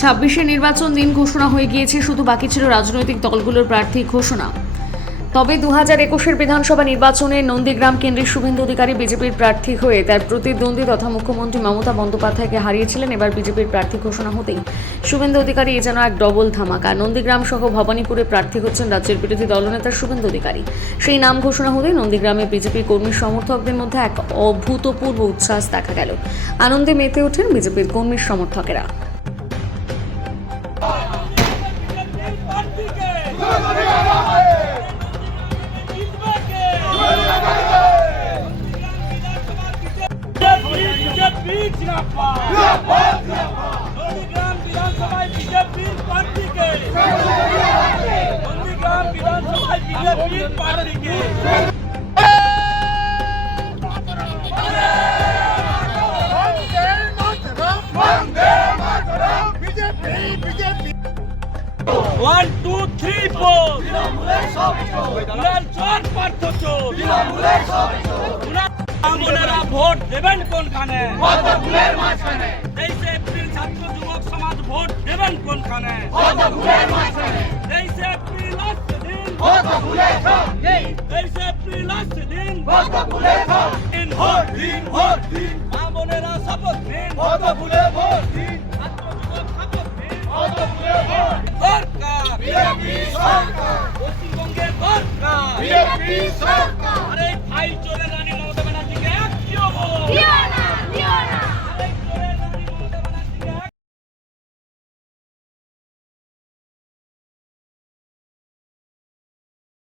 26শে নির্বাচন দিন ঘোষণা হয়ে গিয়েছে, শুধু বাকি ছিল রাজনৈতিক দলগুলোর প্রার্থী ঘোষণা। তবে 2021-এর বিধানসভা নির্বাচনে নন্দীগ্রাম কেন্দ্রের শুভেন্দু অধিকারী বিজেপির প্রার্থী হয়ে তার প্রতিদ্বন্দ্বী তথা মুখ্যমন্ত্রী মমতা বন্দ্যোপাধ্যায়কে হারিয়েছিলেন। এবার বিজেপির প্রার্থী ঘোষণা হতেই শুভেন্দু অধিকারী এ যেন এক ডবল ধামাকা। নন্দীগ্রাম সহ ভবানীপুরে প্রার্থী হচ্ছেন রাজ্যের বিরোধী দলনেতা শুভেন্দু অধিকারী। সেই নাম ঘোষণা হতেই নন্দীগ্রামে বিজেপি কর্মী সমর্থকদের মধ্যে এক অভূতপূর্ব উচ্ছ্বাস দেখা গেল। আনন্দে মেতে ওঠেন বিজেপির কর্মী সমর্থকেরা। One, two, three, four. উনার চোর পার্থ চোর। আমনেরা ভোট দেবেন কোনখানে? 23 এপ্রিল ছাত্র যুবক সমাজ ভোট দেবেন কোনখানে? 23 এপ্রিল লাস্ট দিন। 23 এপ্রিল লাস্ট দিন। ভোট দিন। আমনেরা শপথ নিন। ছাত্র যুবক শপথ নিন। সরকার পশ্চিমবঙ্গের সরকার